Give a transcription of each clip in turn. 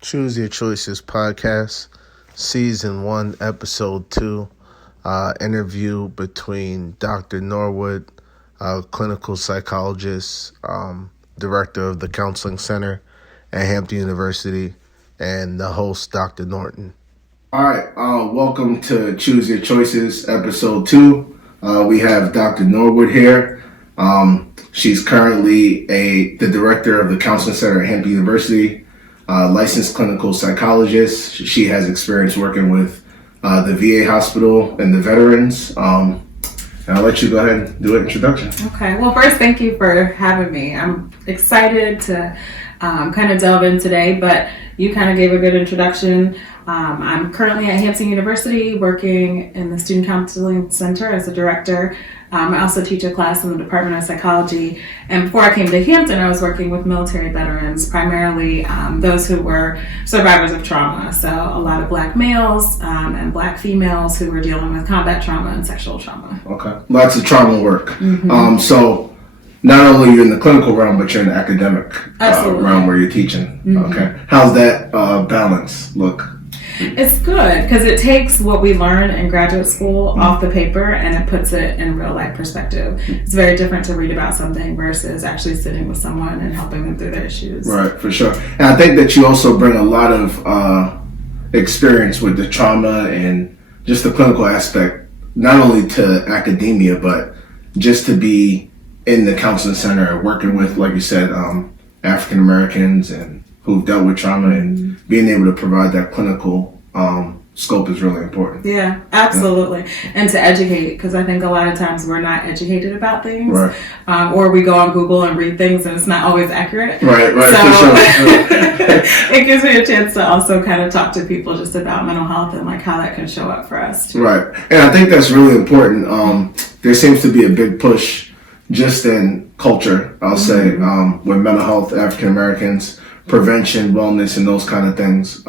Choose Your Choices podcast, Season 1, Episode 2, interview between Dr. Norwood, clinical psychologist, director of the Counseling Center at Hampton University, and the host, Dr. Norton. All right, welcome to Choose Your Choices, Episode 2. We have Dr. Norwood here. She's currently the director of the Counseling Center at Hampton University, licensed clinical psychologist. She has experience working with the VA hospital and the veterans. And I'll let you go ahead and do an introduction. Okay. Well, first, thank you for having me. I'm excited to kind of delve in today, but you kind of gave a good introduction. I'm currently at Hampton University working in the Student Counseling Center as a director. I also teach a class in the Department of Psychology. And before I came to Hampton, I was working with military veterans, primarily those who were survivors of trauma. So a lot of Black males and Black females who were dealing with combat trauma and sexual trauma. Okay. Lots of trauma work. Mm-hmm. So not only you're in the clinical realm, but you're in the academic realm where you're teaching. Mm-hmm. Okay. How's that balance look? It's good because it takes what we learn in graduate school off the paper and it puts it in real life perspective. It's very different to read about something versus actually sitting with someone and helping them through their issues. Right, for sure. And I think that you also bring a lot of experience with the trauma and just the clinical aspect, not only to academia, but just to be in the counseling center, working with, like you said, African Americans and who've dealt with trauma, and being able to provide that clinical scope is really important. Yeah, absolutely. Yeah. And to educate, because I think a lot of times we're not educated about things, right. Or we go on Google and read things and it's not always accurate. Right, so, for sure. It gives me a chance to also kind of talk to people just about mental health and like how that can show up for us too. Right, and I think that's really important. There seems to be a big push just in culture, I'll say, with mental health, African Americans, prevention, wellness, and those kind of things.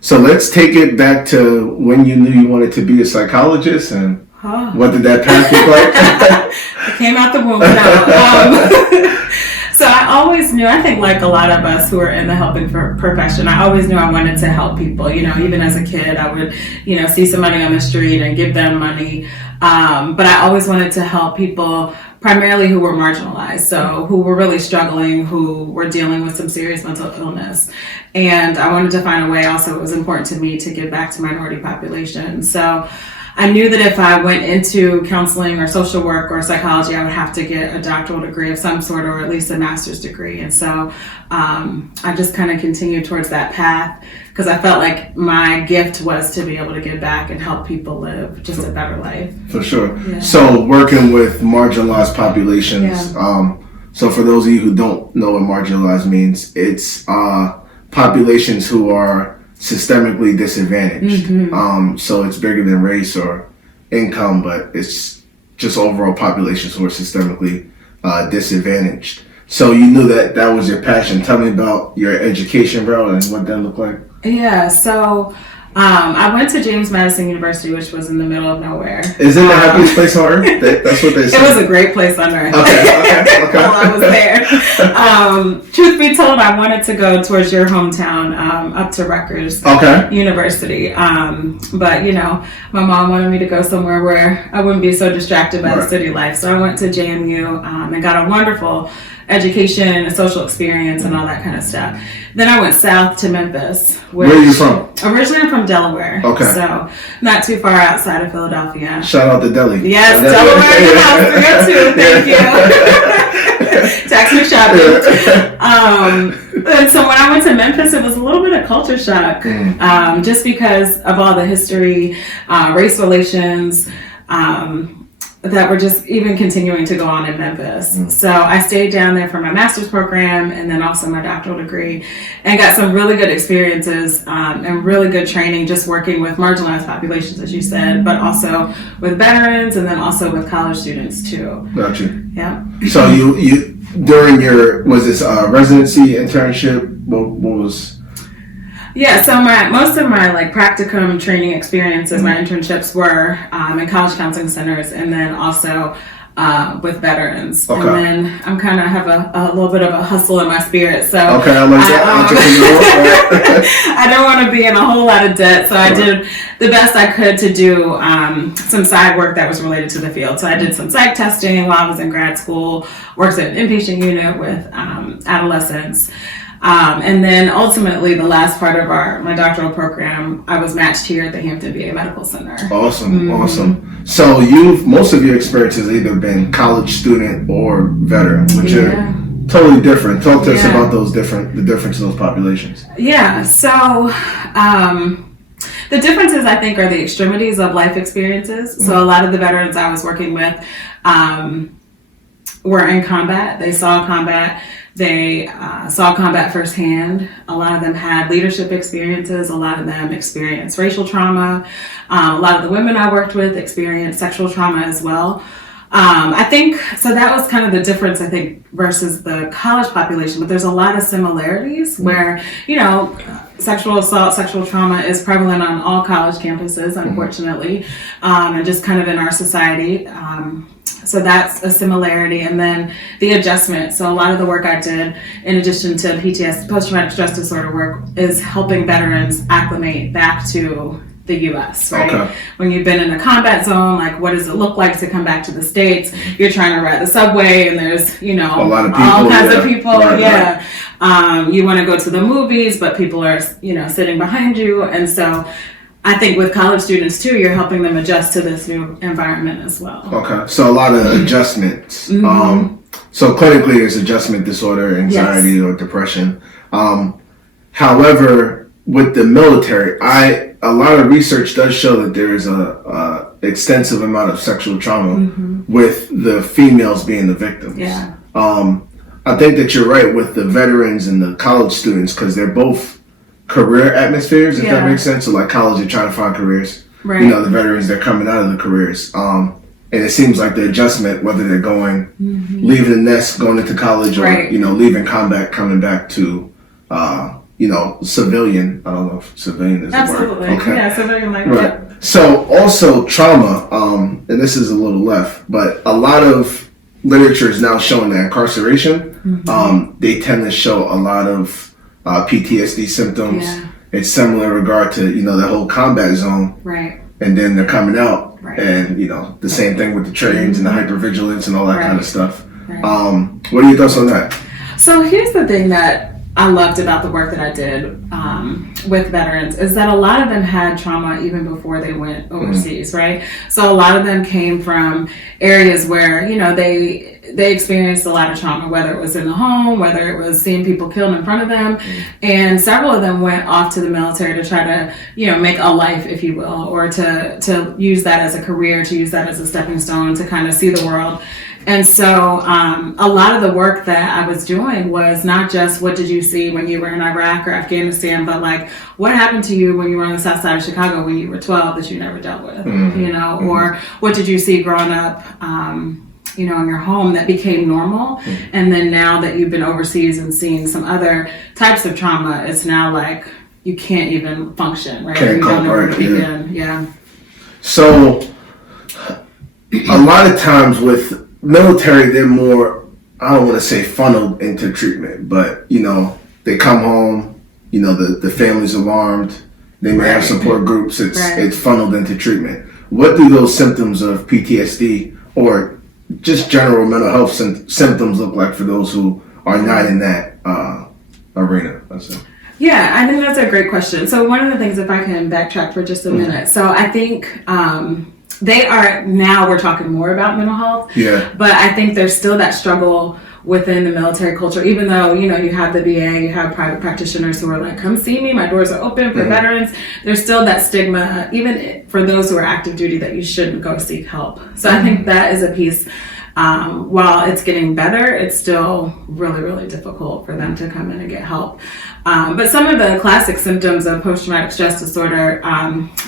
So let's take it back to when you knew you wanted to be a psychologist, and what did that path look like? It came out the womb now. So I always knew, I think like a lot of us who are in the helping profession, I always knew I wanted to help people. You know, even as a kid, I would, see somebody on the street and give them money. But I always wanted to help people primarily who were marginalized, so who were really struggling, who were dealing with some serious mental illness. And I wanted to find a way also, it was important to me to give back to minority populations. So I knew that if I went into counseling or social work or psychology, I would have to get a doctoral degree of some sort or at least a master's degree. And so I just kind of continued towards that path because I felt like my gift was to be able to give back and help people live just a better life. For sure. Yeah. So working with marginalized populations. Yeah. So for those of you who don't know what marginalized means, it's populations who are systemically disadvantaged. So it's bigger than race or income, but it's just overall populations who are systemically disadvantaged. So you knew that was your passion. Tell me about your education route and what that looked like. Yeah, so I went to James Madison University, which was in the middle of nowhere. Is it the happiest place on earth? That's what they say. It was a great place on earth. Okay. While I was there. Truth be told, I wanted to go towards your hometown, up to Rutgers University. But, my mom wanted me to go somewhere where I wouldn't be so distracted by the city life. So I went to JMU and got a wonderful education, a social experience, and all that kind of stuff. Then I went south to Memphis. Where are you from? Originally I'm from Delaware. Okay. So not too far outside of Philadelphia. Shout out to Delhi. Yes, Delaware in the house. 302. Thank you. Tax me shopping. And so when I went to Memphis, it was a little bit of culture shock, just because of all the history, race relations, that were just even continuing to go on in Memphis. So I stayed down there for my master's program and then also my doctoral degree and got some really good experiences and really good training just working with marginalized populations, as you said, but also with veterans and then also with college students too. Gotcha. Yeah. So you during your, was this residency, internship, what was... Yeah, so most of my practicum training experiences, my internships were in college counseling centers, and then also with veterans. Okay. And then I'm kind of have a little bit of a hustle in my spirit. So okay, I like that. I don't want to be in a whole lot of debt. So I did the best I could to do some side work that was related to the field. So I did some psych testing while I was in grad school, worked at an inpatient unit with adolescents. And then ultimately the last part of my doctoral program, I was matched here at the Hampton VA Medical Center. Awesome, awesome. So most of your experience has either been college student or veteran, which are totally different. Talk to us about the difference in those populations. Yeah, so the differences I think are the extremities of life experiences. Mm-hmm. So a lot of the veterans I was working with were in combat. They saw combat. They saw combat firsthand. A lot of them had leadership experiences. A lot of them experienced racial trauma. A lot of the women I worked with experienced sexual trauma as well. I think, so that was kind of the difference, I think, versus the college population. But there's a lot of similarities where, sexual assault, sexual trauma is prevalent on all college campuses, unfortunately, and just kind of in our society. So that's a similarity. And then the adjustment. So a lot of the work I did, in addition to PTSD, post-traumatic stress disorder work, is helping veterans acclimate back to the U.S., right? Okay. When you've been in a combat zone, like what does it look like to come back to the States? You're trying to ride the subway and there's, a lot of people, all kinds of people. Right. You want to go to the movies, but people are, sitting behind you. And so I think with college students too, you're helping them adjust to this new environment as well. Okay, so a lot of adjustments. Mm-hmm. So clinically, there's adjustment disorder, anxiety, or depression. However, with the military, a lot of research does show that there is a extensive amount of sexual trauma with the females being the victims. Yeah. I think that you're right with the veterans and the college students because they're both career atmospheres, if that makes sense. So like college, they're trying to find careers. Right. The veterans, they're coming out of the careers. And it seems like the adjustment, whether they're going, leaving the nest, going into college, or, leaving combat, coming back to, civilian. I don't know if civilian is Absolutely. the word. Okay. Yeah, civilian like that. Right. So also trauma, and this is a little left, but a lot of literature is now showing that incarceration, they tend to show a lot of PTSD symptoms. Yeah. It's similar in regard to, the whole combat zone. Right. And then they're coming out and, the same thing with the trains and the hypervigilance and all that kind of stuff. Right. What are your thoughts on that? So here's the thing that I loved about the work that I did with veterans is that a lot of them had trauma even before they went overseas, right? So a lot of them came from areas where, they experienced a lot of trauma, whether it was in the home, whether it was seeing people killed in front of them. And several of them went off to the military to try to, make a life, if you will, or to use that as a career, to use that as a stepping stone, to kind of see the world. And so a lot of the work that I was doing was not just what did you see when you were in Iraq or Afghanistan, but like what happened to you when you were on the south side of Chicago when you were 12 that you never dealt with, or what did you see growing up, in your home that became normal. And then now that you've been overseas and seeing some other types of trauma, it's now like you can't even function, right? Can't you don't know where to begin. Yeah. So a lot of times with military, they're more, I don't want to say funneled into treatment, but, they come home, the family's alarmed, they may have support groups, it's funneled into treatment. What do those symptoms of PTSD or just general mental health symptoms look like for those who are not in that arena? Yeah, I think that's a great question. So one of the things, if I can backtrack for just a minute, so I think they are, now we're talking more about mental health, but I think there's still that struggle within the military culture, even though, you have the VA, you have private practitioners who are like, come see me, my doors are open for veterans. There's still that stigma, even for those who are active duty, that you shouldn't go seek help. So I think that is a piece. While it's getting better, it's still really, really difficult for them to come in and get help. But some of the classic symptoms of post-traumatic stress disorder,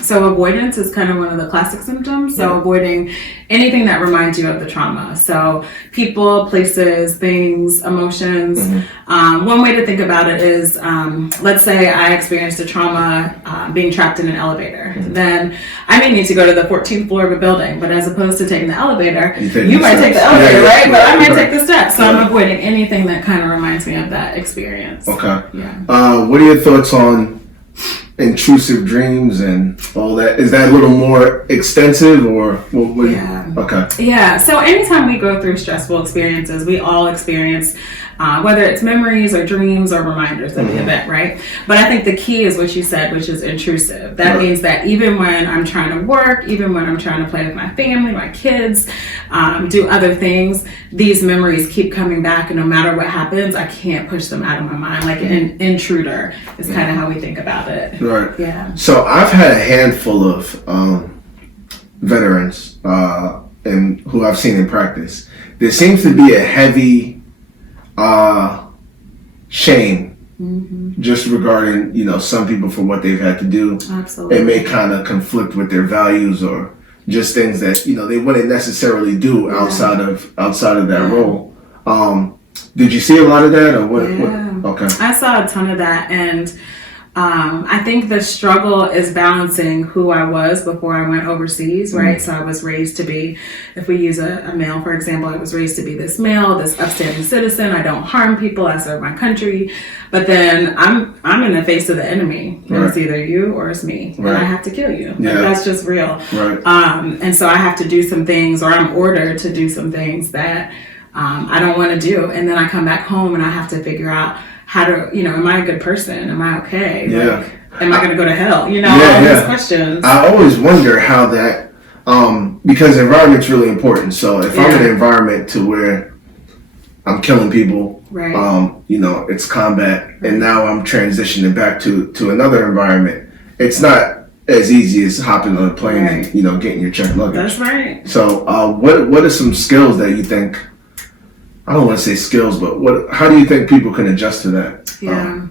so avoidance is kind of one of the classic symptoms. So avoiding anything that reminds you of the trauma. So people, places, things, emotions. One way to think about it is, let's say I experienced a trauma being trapped in an elevator. Then I may need to go to the 14th floor of a building, but as opposed to taking the elevator, you might take the elevator, right? But I might take the steps. So I'm avoiding anything that kind of reminds me of that experience. Okay. Yeah. What are your thoughts on intrusive dreams and all that? Is that a little more extensive or Yeah. Okay. Yeah. So anytime we go through stressful experiences, we all experience whether it's memories or dreams or reminders of the event, right? But I think the key is what you said, which is intrusive. That means that even when I'm trying to work, even when I'm trying to play with my family, my kids, do other things, these memories keep coming back, and no matter what happens, I can't push them out of my mind. Like an intruder is kind of how we think about it. Right. Yeah. So I've had a handful of veterans and who I've seen in practice. There seems to be a heavy shame just regarding, some people for what they've had to do. Absolutely. It may kind of conflict with their values or just things that, they wouldn't necessarily do outside of that role. Did you see a lot of that or what? Yeah. Okay. I saw a ton of that, and I think the struggle is balancing who I was before I went overseas, right? So I was raised to be, if we use a male, for example, I was raised to be this male, this upstanding citizen. I don't harm people. I serve my country. But then I'm in the face of the enemy. And it's either you or it's me. And I have to kill you. Yeah. Like, that's just real. Right. And so I have to do some things, or I'm ordered to do some things that I don't want to do. And then I come back home and I have to figure out how to, am I a good person? Am I okay? Yeah. Like, am I going to go to hell? All these questions. I always wonder how that, because environment's really important. So if I'm in an environment to where I'm killing people, right. It's combat, and now I'm transitioning back to another environment. It's not as easy as hopping on a plane and, getting your checked luggage. That's right. So what are some skills that you think, I don't want to say skills, but how do you think people can adjust to that? Yeah.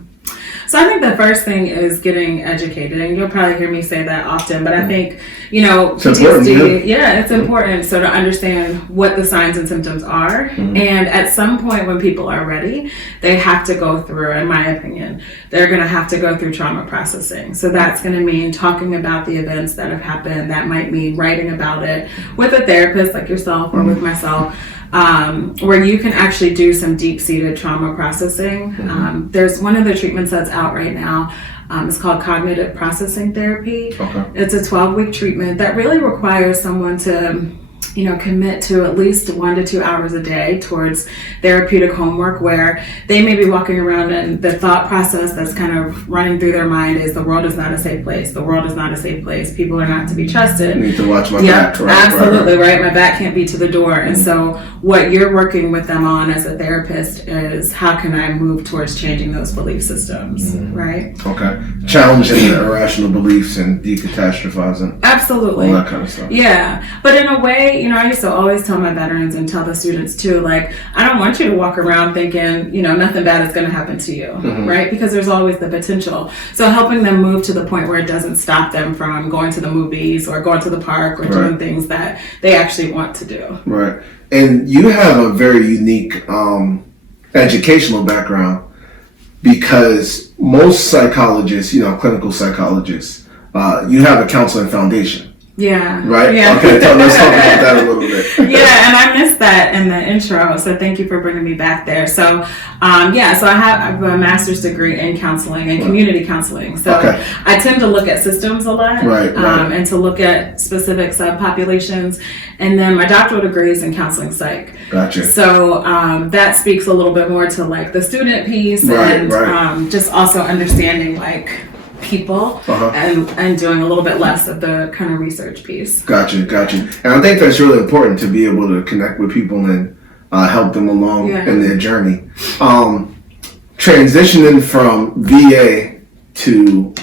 So I think the first thing is getting educated, and you'll probably hear me say that often, but I think, PTSD, it's important. So to understand what the signs and symptoms are, and at some point when people are ready, they have to go through, in my opinion, they're going to have to go through trauma processing. So that's going to mean talking about the events that have happened. That might mean writing about it with a therapist like yourself or with myself. Where you can actually do some deep-seated trauma processing. There's one of the treatments that's out right now. It's called cognitive processing therapy. Okay. It's a 12-week treatment that really requires someone to commit to at least 1 to 2 hours a day towards therapeutic homework, where they may be walking around and the thought process that's kind of running through their mind is the world is not a safe place. The world is not a safe place. People are not to be trusted. I need to watch my back. Absolutely, right? My back can't be to the door. And so what you're working with them on as a therapist is how can I move towards changing those belief systems, right? Okay. Challenging the irrational beliefs and decatastrophizing. Absolutely. All that kind of stuff. Yeah. But in a way, I used to always tell my veterans and tell the students too, like, I don't want you to walk around thinking, nothing bad is going to happen to you, right? Because there's always the potential. So helping them move to the point where it doesn't stop them from going to the movies or going to the park or doing things that they actually want to do. Right. And you have a very unique educational background, because most psychologists, clinical psychologists, you have a counseling foundation. Yeah. Right? Yeah. Okay, let's talk about that a little bit. Yeah, and I missed that in the intro, so thank you for bringing me back there. So, so I have a master's degree in counseling and community counseling. So I tend to look at systems a lot, and to look at specific subpopulations. And then my doctoral degree is in counseling psych. Gotcha. So that speaks a little bit more to like the student piece and just also understanding like people and doing a little bit less of the kind of research piece. Gotcha. And I think that's really important to be able to connect with people and help them along in their journey. Transitioning from VA to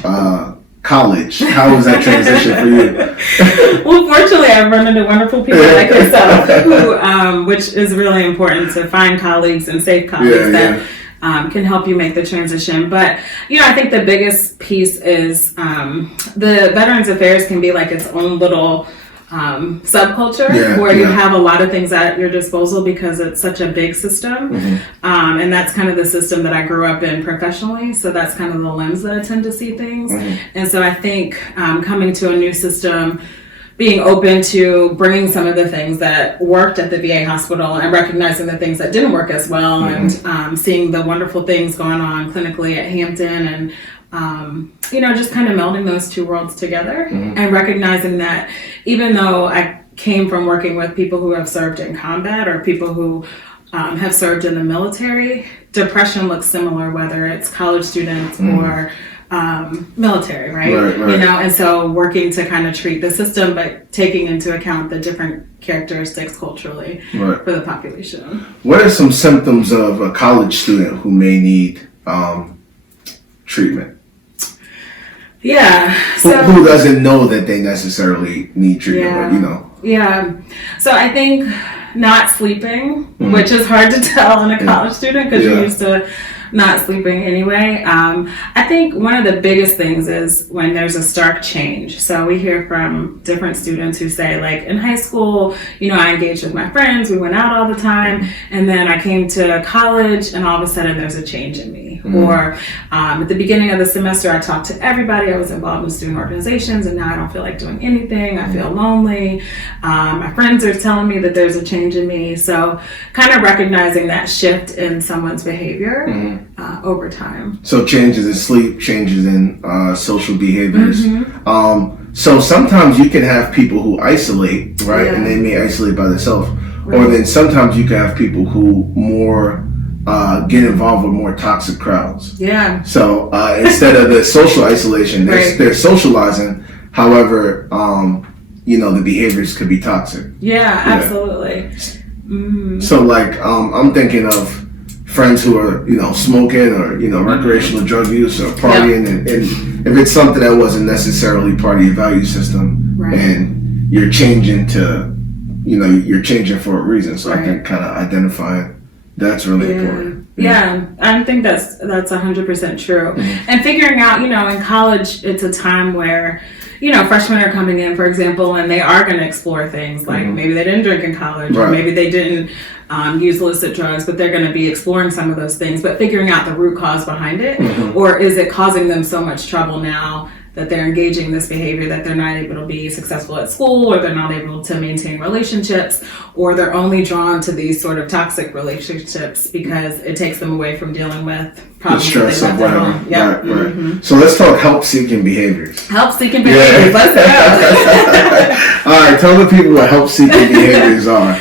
college, how was that transition for you? Well, fortunately, I've run into wonderful people like yourself, who, which is really important to find colleagues and safe colleagues that can help you make the transition. But, I think the biggest piece is the Veterans Affairs can be like its own little subculture where you have a lot of things at your disposal because it's such a big system. And that's kind of the system that I grew up in professionally. So that's kind of the lens that I tend to see things. And so I think coming to a new system, being open to bringing some of the things that worked at the VA hospital and recognizing the things that didn't work as well, and seeing the wonderful things going on clinically at Hampton, and just kind of melding those two worlds together, and recognizing that even though I came from working with people who have served in combat or people who have served in the military, depression looks similar, whether it's college students or military, right? And so working to kind of treat the system, but taking into account the different characteristics culturally for the population. What are some symptoms of a college student who may need treatment? So who doesn't know that they necessarily need treatment, but So I think not sleeping, which is hard to tell in a college student because you're used to not sleeping anyway. I think one of the biggest things is when there's a stark change. So we hear from different students who say, like, in high school, I engaged with my friends, we went out all the time, and then I came to college and all of a sudden there's a change in me. Or at the beginning of the semester, I talked to everybody, I was involved in student organizations, and now I don't feel like doing anything, I feel lonely. My friends are telling me that there's a change in me. So kind of recognizing that shift in someone's behavior over time. So changes in sleep, changes in social behaviors. So sometimes you can have people who isolate, right? And they may isolate by themselves. Or then sometimes you can have people who more get involved with more toxic crowds. So instead of the social isolation, they're socializing. However, the behaviors could be toxic. Absolutely. So like, I'm thinking of friends who are, smoking or, recreational drug use or partying, and if it's something that wasn't necessarily part of your value system, and you're changing to, you're changing for a reason. So I think kind of identifying that's really important. I think that's 100% true. And figuring out, in college, it's a time where, freshmen are coming in, for example, and they are going to explore things like maybe they didn't drink in college, or maybe they didn't use illicit drugs, but they're going to be exploring some of those things, but figuring out the root cause behind it, or is it causing them so much trouble now that they're engaging in this behavior that they're not able to be successful at school, or they're not able to maintain relationships, or they're only drawn to these sort of toxic relationships because it takes them away from dealing with problems. The stress of whatever. So let's talk help-seeking behaviors. Help-seeking behaviors. Let's go. All right, tell the people what help-seeking behaviors are.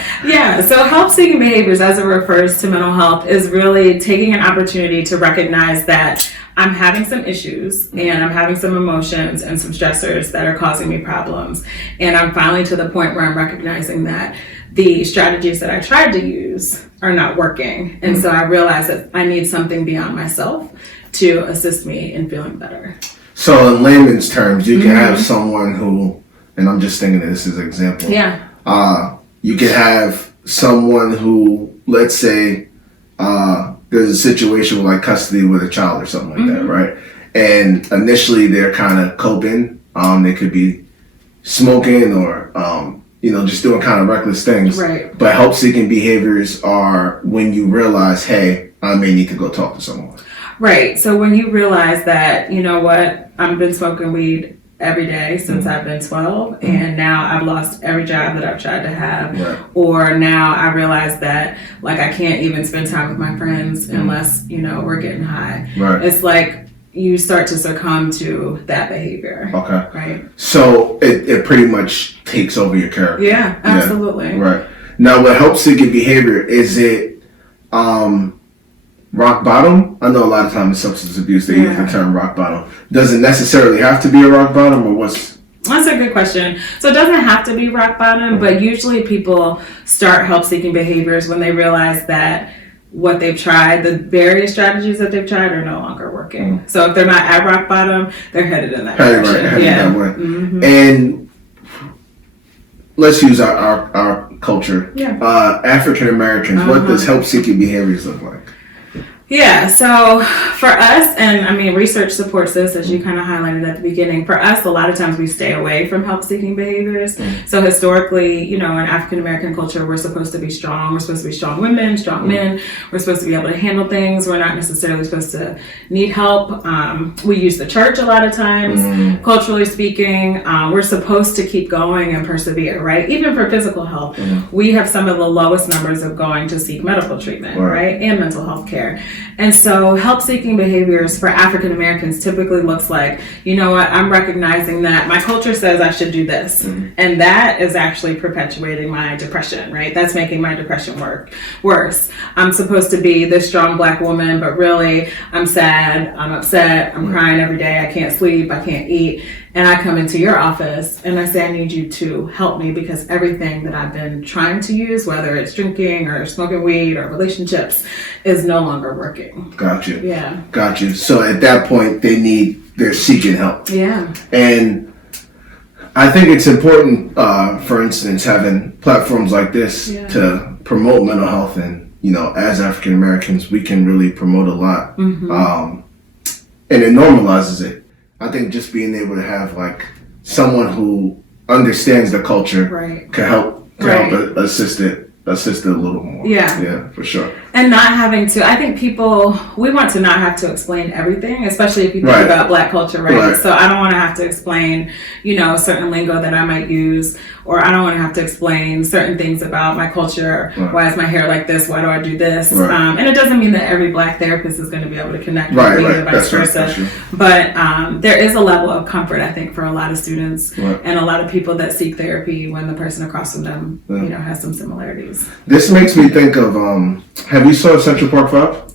So help-seeking behaviors, as it refers to mental health, is really taking an opportunity to recognize that I'm having some issues and I'm having some emotions and some stressors that are causing me problems. And I'm finally to the point where I'm recognizing that the strategies that I tried to use are not working. And so I realize that I need something beyond myself to assist me in feeling better. So in layman's terms, you can have someone who, and I'm just thinking of this as an example. You can have someone who, let's say, there's a situation with like custody with a child or something like that, right? And initially they're kind of coping. They could be smoking or, just doing kind of reckless things. Right. But help-seeking behaviors are when you realize, hey, I may need to go talk to someone. Right. So when you realize that, you know what, I've been smoking weed every day since I've been 12, and now I've lost every job that I've tried to have, or now I realize that like I can't even spend time with my friends unless we're getting high. It's like you start to succumb to that behavior. Right. So it pretty much takes over your character. Absolutely. Right. Now, what help-seeking behavior, is it rock bottom? I know a lot of times in substance abuse they use the term rock bottom. Does it necessarily have to be a rock bottom, or what's... That's a good question. So it doesn't have to be rock bottom, but usually people start help-seeking behaviors when they realize that what they've tried, the various strategies that they've tried, are no longer working. So if they're not at rock bottom, they're headed in that direction. That way. And let's use our culture. African Americans, what does help-seeking behaviors look like? Yeah, so for us, and I mean, research supports this, as you kind of highlighted at the beginning. For us, a lot of times we stay away from help-seeking behaviors. So historically, you know, in African-American culture, we're supposed to be strong. We're supposed to be strong women, strong men. We're supposed to be able to handle things. We're not necessarily supposed to need help. We use the church a lot of times, culturally speaking. We're supposed to keep going and persevere, right? Even for physical health, we have some of the lowest numbers of going to seek medical treatment, right? And mental health care. And so help-seeking behaviors for African Americans typically looks like, you know what, I'm recognizing that my culture says I should do this. And that is actually perpetuating my depression, right? That's making my depression worse. I'm supposed to be this strong Black woman, but really I'm sad, I'm upset, I'm crying every day, I can't sleep, I can't eat. And I come into your office and I say, I need you to help me because everything that I've been trying to use, whether it's drinking or smoking weed or relationships, is no longer working. Got you. Yeah. Got you. So at that point, they're seeking help. Yeah. And I think it's important, for instance, having platforms like this to promote mental health. And, you know, as African Americans, we can really promote a lot. And it normalizes it. I think just being able to have like someone who understands the culture can help assist it a little more. Yeah, for sure. And not having to, I think we want to not have to explain everything, especially if you think about Black culture, right? So I don't want to have to explain, you know, certain lingo that I might use, or I don't want to have to explain certain things about my culture. Why is my hair like this? Why do I do this? And it doesn't mean that every Black therapist is going to be able to connect with me or vice versa. But there is a level of comfort, I think, for a lot of students and a lot of people that seek therapy when the person across from them, you know, has some similarities. This makes me think of, have you saw Central Park 5?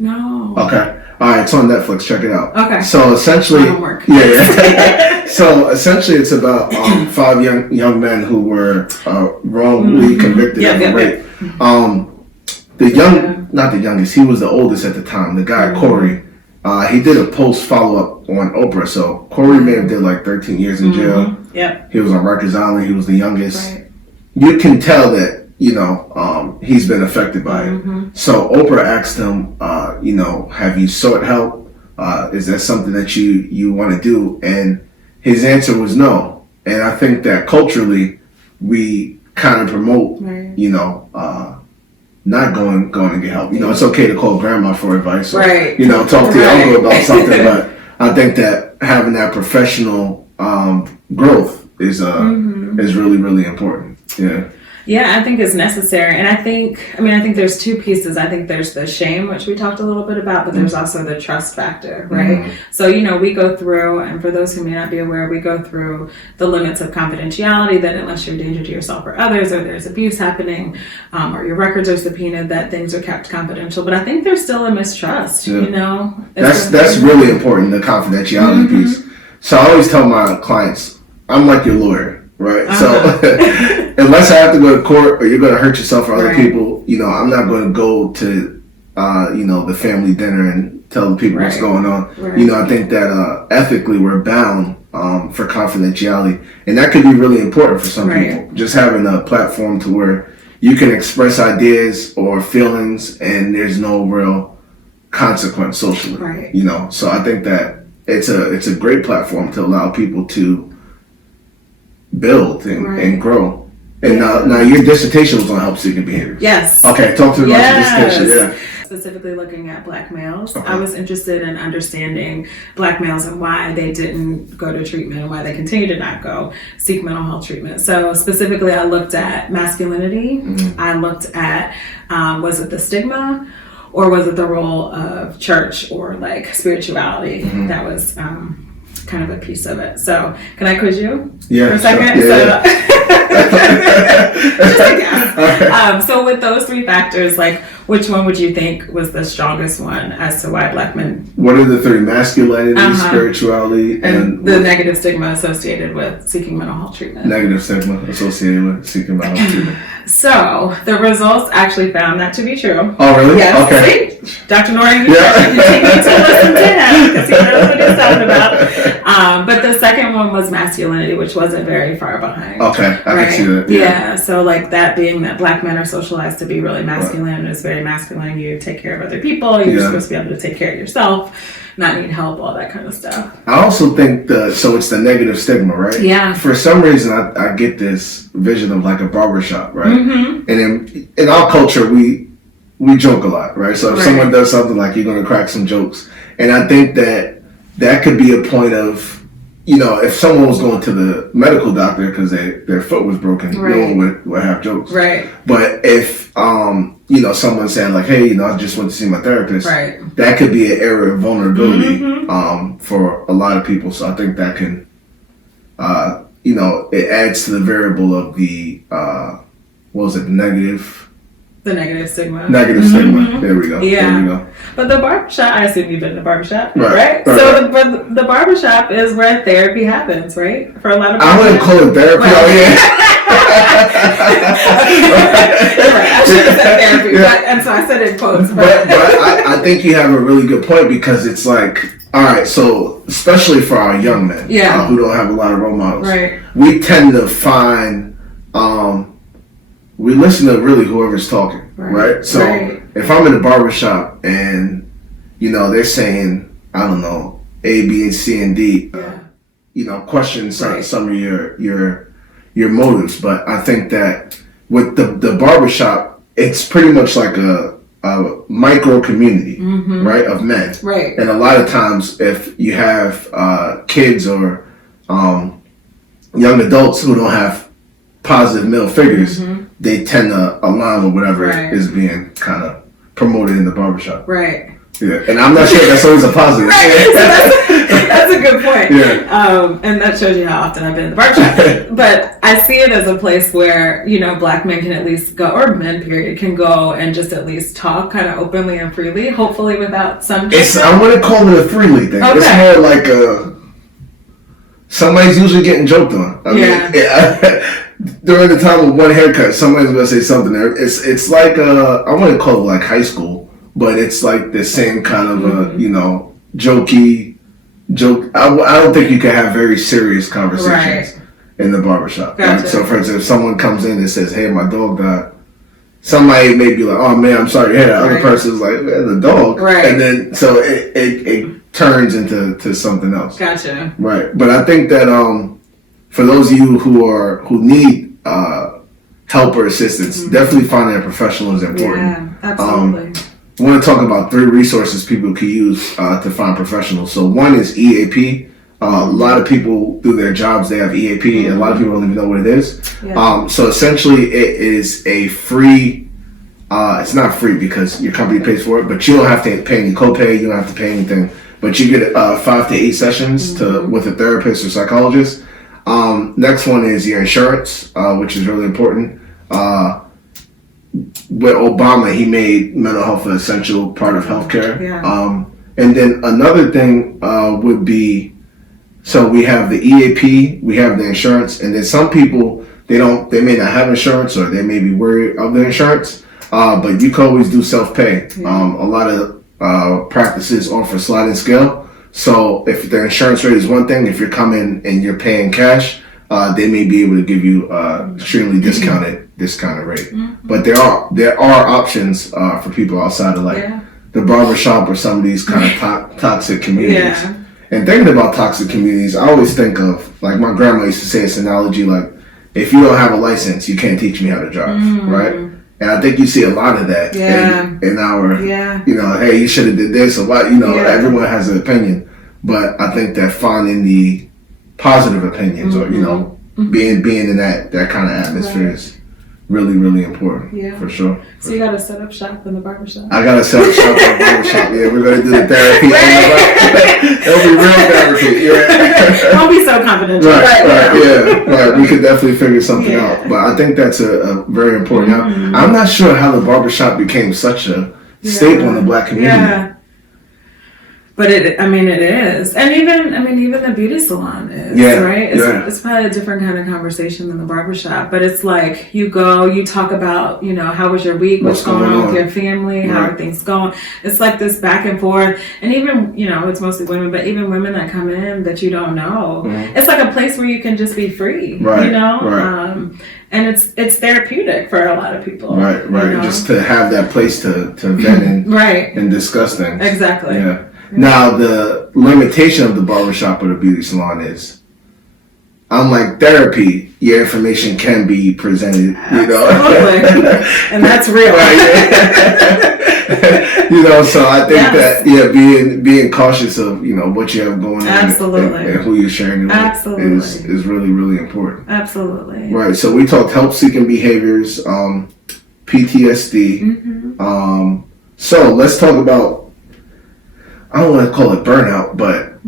No. Okay. All right, it's on Netflix. Check it out. Okay. So essentially, homework. So essentially, it's about 5 young men who were wrongly convicted of a rape. Not the youngest. He was the oldest at the time. The guy Corey. He did a post follow up on Oprah. So Corey may have did like 13 years in jail. He was on Rikers Island. He was the youngest. You can tell that, you know, he's been affected by it. So Oprah asked him, you know, have you sought help? Is that something that you want to do? And his answer was no. And I think that culturally we kind of promote, you know, not going to get help. You know, it's okay to call grandma for advice or, you know, talk to your uncle about something. But I think that having that professional growth is really, really important. Yeah, I think it's necessary. And I think there's two pieces. I think there's the shame, which we talked a little bit about, but there's also the trust factor, right? So, you know, we go through, and for those who may not be aware, we go through the limits of confidentiality that unless you're a danger to yourself or others, or there's abuse happening, or your records are subpoenaed, that things are kept confidential. But I think there's still a mistrust, you know? That's really important, the confidentiality piece. So I always tell my clients, I'm like your lawyer. Right. So unless I have to go to court or you're going to hurt yourself or other people, you know, I'm not going to go to, you know, the family dinner and tell the people what's going on. You know, I think that ethically we're bound for confidentiality. And that could be really important for some people. Just having a platform to where you can express ideas or feelings and there's no real consequence socially. You know, so I think that it's a great platform to allow people to build and grow. And now your dissertation was on help-seeking behaviors. Yes. Okay, talk to me about your dissertation. Specifically looking at Black males. I was interested in understanding Black males and why they didn't go to treatment and why they continue to not go seek mental health treatment. So specifically, I looked at masculinity. I looked at, was it the stigma or was it the role of church or like spirituality? That was kind of a piece of it. So can I quiz you for a second? Just a guess. So with those three factors, like which one would you think was the strongest one as to why Black men? What are the three? Masculinity, spirituality, and the negative stigma associated with seeking mental health treatment. Negative stigma associated with seeking mental health treatment. So the results actually found that to be true. Oh, really? Yes. Okay. See? Dr. Norton, you continue to listen to him because he knows what he's talking about. But the second one was masculinity, which wasn't very far behind. Okay, I can see that. Yeah. So like that being that Black men are socialized to be really masculine, and it's very masculine. You take care of other people. You're supposed to be able to take care of yourself, not need help, all that kind of stuff. I also think so it's the negative stigma, right? Yeah. For some reason, I get this vision of like a barbershop, right? Mm-hmm. And in our culture, we joke a lot, right? So if someone does something, like, you're going to crack some jokes. And I think that could be a point of, if someone was going to the medical doctor because their foot was broken, no one would have jokes. Right. But if, someone's saying like, hey, I just went to see my therapist, that could be an area of vulnerability for a lot of people. So I think that can, it adds to the variable of the, the negative stigma. Negative stigma. There we go. Yeah. There we go. But the barbershop, I assume you've been to the barbershop, right? So the barbershop is where therapy happens, right? For a lot of people. I wouldn't call it therapy. Right. I should have said therapy, and so I said it in quotes. But I think you have a really good point, because it's like, all right, so especially for our young men who don't have a lot of role models, we tend to find... we listen to really whoever's talking, right? So if I'm in a barbershop and, they're saying, I don't know, A, B, and C, and D, question some of your motives. But I think that with the barbershop, it's pretty much like a micro community, right, of men. Right. And a lot of times, if you have kids or young adults who don't have positive male figures, they tend to align with whatever is being kind of promoted in the barbershop. Right. Yeah, and I'm not sure that's always a positive. So that's a good point. Yeah. And that shows you how often I've been in the barbershop. But I see it as a place where, Black men can at least go, or men, period, can go and just at least talk kind of openly and freely, hopefully without some... I wouldn't call it a freely thing. Okay. It's more like somebody's usually getting joked on. I mean, during the time of one haircut, somebody's gonna say something there. It's like I wouldn't call it like high school, but it's like the same kind of jokey joke. I don't think you can have very serious conversations in the barbershop. Gotcha. So for instance, if someone comes in and says, "Hey, my dog died," somebody may be like, "Oh man, I'm sorry." Yeah, the other person's like, "The dog," and then so it turns into something else. Gotcha. Right, but I think that for those of you who need help or assistance, definitely finding a professional is important. Yeah, absolutely. I want to talk about 3 resources people can use to find professionals. So one is EAP. A lot of people do their jobs, they have EAP, and a lot of people don't even know what it is. Yeah. So essentially it is a free, it's not free because your company pays for it, but you don't have to pay any copay, you don't have to pay anything. But you get 5 to 8 sessions with a therapist or psychologist. Next one is your insurance, which is really important. With Obama, he made mental health an essential part of healthcare. Yeah. And then another thing would be, so we have the EAP, we have the insurance, and then some people, they may not have insurance, or they may be worried of the insurance, but you can always do self-pay. Yeah. A lot of practices offer sliding scale. So if their insurance rate is one thing, if you're coming and you're paying cash, they may be able to give you extremely discounted rate. But there are options for people outside of the barbershop or some of these kind of toxic communities. Yeah. And thinking about toxic communities, I always think of, like, my grandma used to say this analogy, like, if you don't have a license, you can't teach me how to drive, right? And I think you see a lot of that in our, hey, you should have did this, a lot, everyone has an opinion. But I think that finding the positive opinions or, being in that kind of atmosphere is really, really important, for sure. So you got to set up shop in the barbershop? I got to set up shop in the barbershop, we're going to do the therapy. It'll be real therapy, Don't be so confidential. Right. We could definitely figure something out. But I think that's a very important. Now, I'm not sure how the barbershop became such a staple in the Black community. Yeah. But it is. And even the beauty salon is, right? It's probably a different kind of conversation than the barbershop. But it's like, you go, you talk about, how was your week? What's going on with your family? How are things going? It's like this back and forth. And even, it's mostly women, but even women that come in that you don't know. It's like a place where you can just be free, Right. And it's therapeutic for a lot of people. Right. Just to have that place to vent and discuss things. Exactly. Yeah. Now, the limitation of the barbershop or the beauty salon is, unlike therapy, your information can be presented, Absolutely. And that's real. So I think that, being cautious of, what you have going on and who you're sharing it with is really, really important. Absolutely. Right. So we talked help-seeking behaviors, PTSD. So let's talk about, I don't want to call it burnout, but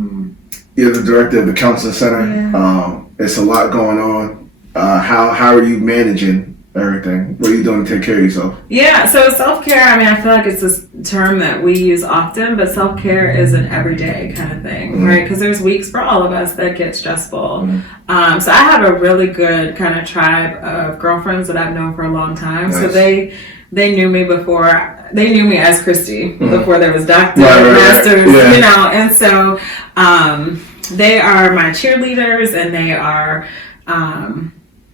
you're the director of the counseling center. Yeah. It's a lot going on. How are you managing everything? What are you doing to take care of yourself? Yeah, so self-care, I feel like it's this term that we use often, but self-care is an everyday kind of thing, right? Because there's weeks for all of us that get stressful. So I have a really good kind of tribe of girlfriends that I've known for a long time. Nice. So they knew me before. They knew me as Kristie before there was Dr. Masters, and so they are my cheerleaders, and they are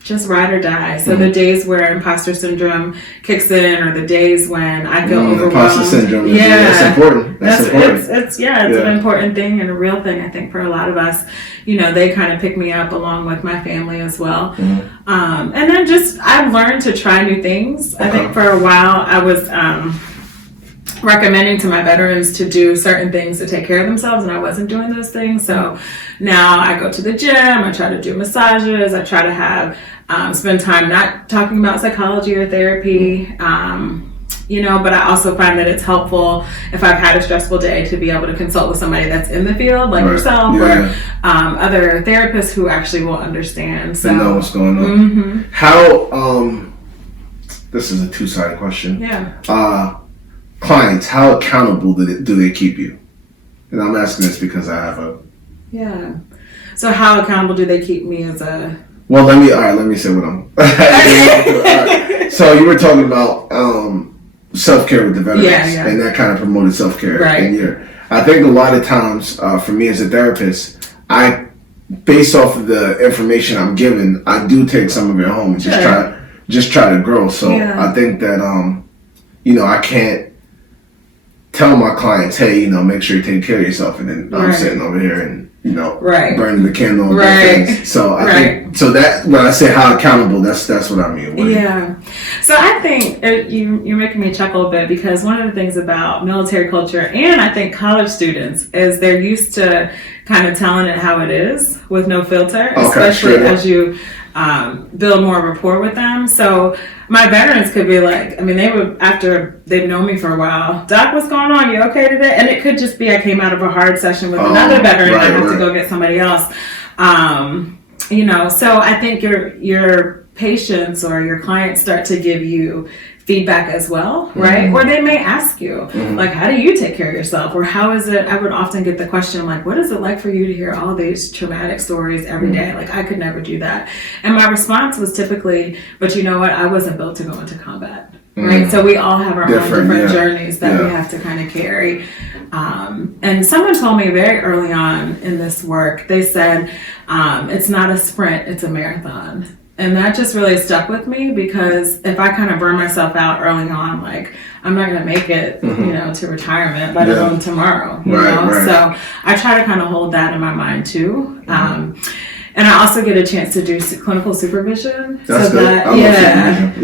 just ride or die. So the days where imposter syndrome kicks in, or the days when I feel overwhelmed. Imposter syndrome, that's important. That's important. It's an important thing and a real thing, I think, for a lot of us. They kind of pick me up along with my family as well. And then I've learned to try new things. I think for a while I was recommending to my veterans to do certain things to take care of themselves, and I wasn't doing those things. So now I go to the gym, I try to do massages, I try to have spend time not talking about psychology or therapy, but I also find that it's helpful if I've had a stressful day to be able to consult with somebody that's in the field, like yourself, or other therapists who actually will understand. So know what's going on. How this is a two-sided question. Clients, how accountable do they keep you? And I'm asking this because I have a... Yeah. So how accountable do they keep me as a... Well, let me say what I'm... So you were talking about self-care with the veterans, and that kind of promoted self-care. Right. And I think a lot of times, for me as a therapist, based off of the information I'm given, I do take some of it home and just try to grow. So I think that, I can't tell my clients, hey, make sure you take care of yourself, and then I'm sitting over here and burning the candle. Things. So I think that when I say how accountable, that's what I mean. So I think you're making me chuckle a bit, because one of the things about military culture, and I think college students, is they're used to kind of telling it how it is with no filter, especially as you build more rapport with them. So my veterans could be like, they would, after they've known me for a while, Doc, what's going on? You okay today? And it could just be I came out of a hard session with another veteran, and I have to go get somebody else. So I think your patients or your clients start to give you feedback as well, right? Or they may ask you, like, how do you take care of yourself? Or how is it, I would often get the question, like, what is it like for you to hear all these traumatic stories every day? Like, I could never do that. And my response was typically, but you know what? I wasn't built to go into combat, right? So we all have our own different journeys that we have to kind of carry. And someone told me very early on in this work, they said, it's not a sprint, it's a marathon. And that just really stuck with me, because if I kind of burn myself out early on, like, I'm not going to make it, to retirement, let alone tomorrow, you know? So I try to kind of hold that in my mind too. And I also get a chance to do clinical supervision. That's good.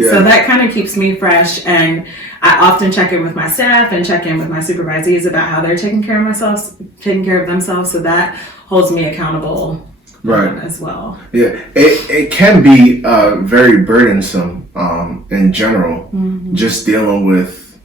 So that kind of keeps me fresh. And I often check in with my staff and check in with my supervisees about how they're taking care of themselves. So that holds me accountable. As well. Yeah, it can be very burdensome in general, just dealing with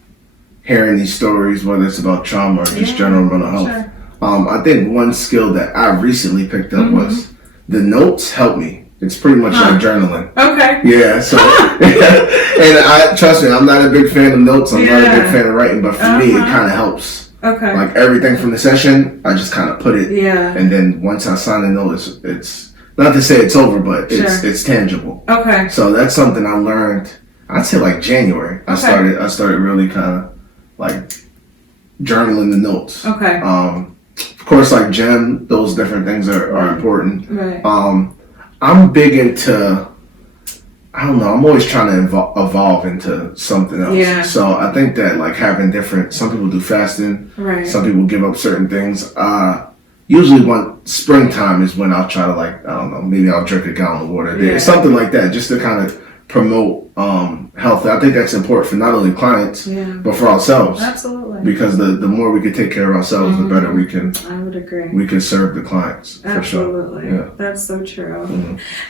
hearing these stories, whether it's about trauma or just general mental health. I think one skill that I recently picked up was the notes help me. It's pretty much like journaling. Okay. Yeah, so, and trust me, I'm not a big fan of notes, I'm not a big fan of writing, but for me, it kind of helps. Okay. Like everything from the session, I just kind of put it. Yeah. And then once I sign a note, it's not to say it's over, but it's tangible. Okay. So that's something I learned. I'd say like January. I started really kind of like journaling the notes. Okay. Of course, like GEM, those different things are important. Right. I'm big into, I don't know, I'm always trying to evolve into something else. Yeah. So I think that like having different, some people do fasting. Right. Some people give up certain things. Usually when springtime is when I'll try to like, I don't know, maybe I'll drink a gallon of water a day, something like that, just to kind of promote health. I think that's important for not only clients, but for ourselves. Absolutely. Because the more we can take care of ourselves, the better we can. I would agree. We can serve the clients. Absolutely. For sure. Yeah. That's so true.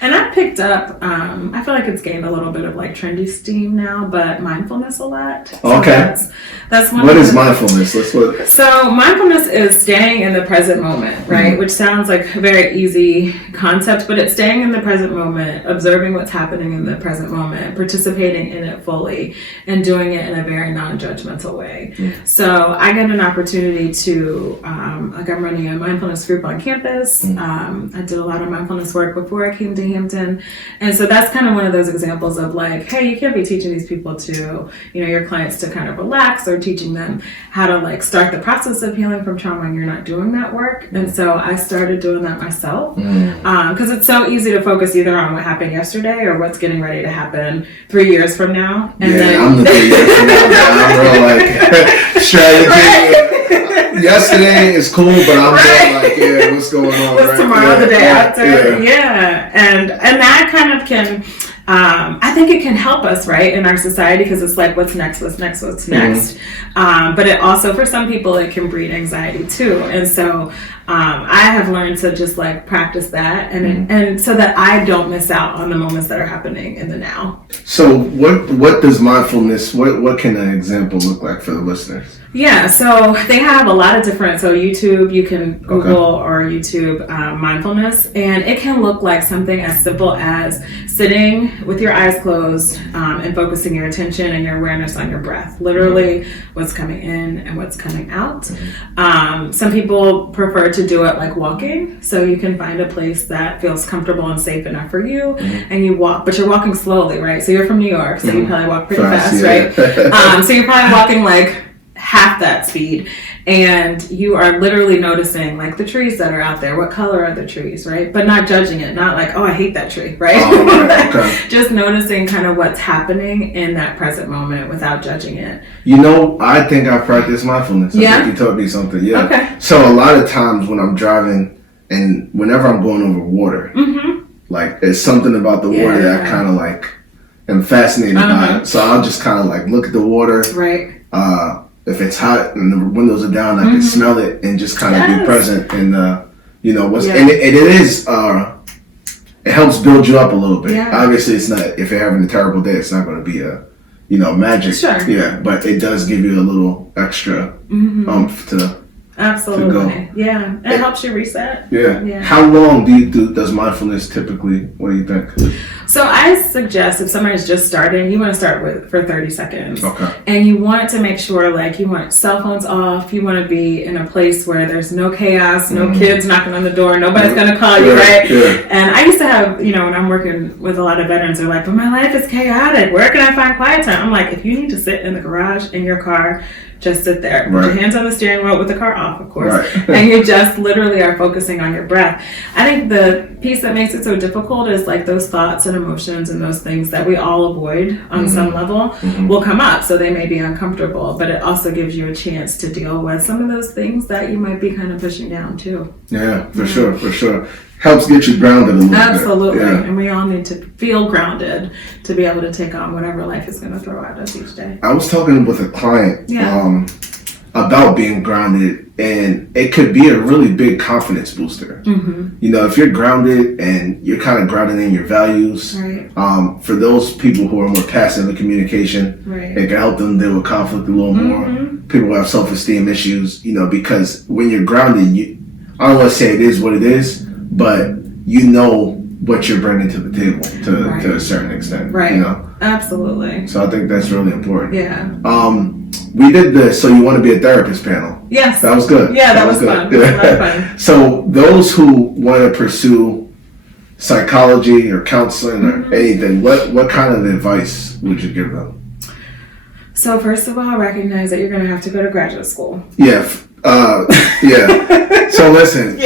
And I picked up, I feel like it's gained a little bit of like trendy steam now, but mindfulness a lot. So okay. That's one. What is mindfulness? So mindfulness is staying in the present moment, right? Which sounds like a very easy concept, but it's staying in the present moment, observing what's happening in the present moment, participating in it fully, and doing it in a very non-judgmental way. So I get an opportunity to, like I'm running a mindfulness group on campus. I did a lot of mindfulness work before I came to Hampton. And so that's kind of one of those examples of like, hey, you can't be teaching these people to, your clients to kind of relax, or teaching them how to like start the process of healing from trauma and you're not doing that work. And so I started doing that myself because it's so easy to focus either on what happened yesterday or what's getting ready to happen 3 years from now. And then I'm the 3 years from now. I'm real like strategy. Yesterday is cool, but I'm more like, what's going on? What's tomorrow, the day after? And that kind of can, I think it can help us, right, in our society, because it's like, what's next? But it also, for some people, it can breed anxiety too. And so I have learned to just like practice that, and so that I don't miss out on the moments that are happening in the now. So what does mindfulness, what can an example look like for the listeners? Yeah, so they have a lot of different, so YouTube, you can Google or YouTube mindfulness, and it can look like something as simple as sitting with your eyes closed and focusing your attention and your awareness on your breath, literally what's coming in and what's coming out. Some people prefer to do it like walking, so you can find a place that feels comfortable and safe enough for you, and you walk, but you're walking slowly, right? So you're from New York, so you probably walk pretty fast, right? So you're probably walking like half that speed, and you are literally noticing like the trees that are out there, what color are the trees, right? But not judging it, not like, oh, I hate that tree, right? Just noticing kind of what's happening in that present moment without judging it. I think I practice mindfulness. I think you taught me something. So a lot of times when I'm driving and whenever I'm going over water, like there's something about the water that I kind of like am fascinated by. So I'll just kind of like look at the water, right? If it's hot and the windows are down, I can smell it and just kind of be present and what's and it is it helps build you up a little bit. Obviously, it's not, if you're having a terrible day, it's not going to be a magic. Sure. But it does give you a little extra oomph to. Absolutely. Yeah. It helps you reset. Yeah. How long does mindfulness typically, what do you think? So I suggest if someone is just starting, you want to start for 30 seconds. Okay. And you want to make sure like you want cell phones off. You want to be in a place where there's no chaos, no kids knocking on the door, nobody's going to call you, right? Yeah. And I used to have, when I'm working with a lot of veterans, they're like, but my life is chaotic. Where can I find quiet time? I'm like, if you need to sit in the garage in your car, just sit there. Put your hands on the steering wheel with the car off, of course. And you just literally are focusing on your breath. I think the piece that makes it so difficult is like those thoughts and emotions and those things that we all avoid on some level will come up. So they may be uncomfortable, but it also gives you a chance to deal with some of those things that you might be kind of pushing down too. Yeah, for sure. Helps get you grounded a little bit. Absolutely. And we all need to feel grounded to be able to take on whatever life is going to throw at us each day. I was talking with a client about being grounded, and it could be a really big confidence booster. If you're grounded and you're kind of grounded in your values, for those people who are more passive in communication, it can help them deal with conflict a little more. People who have self-esteem issues, because when you're grounded, I don't want to say it is what it is, but what you're bringing to the table to a certain extent. Absolutely. So I think that's really important. we did the So You Want to Be a Therapist panel. Yes. That was good. Yeah, that was fun. That was a lot of fun. So those who want to pursue psychology or counseling or anything, what kind of advice would you give them? So first of all, recognize that you're going to have to go to graduate school. Yeah. So listen,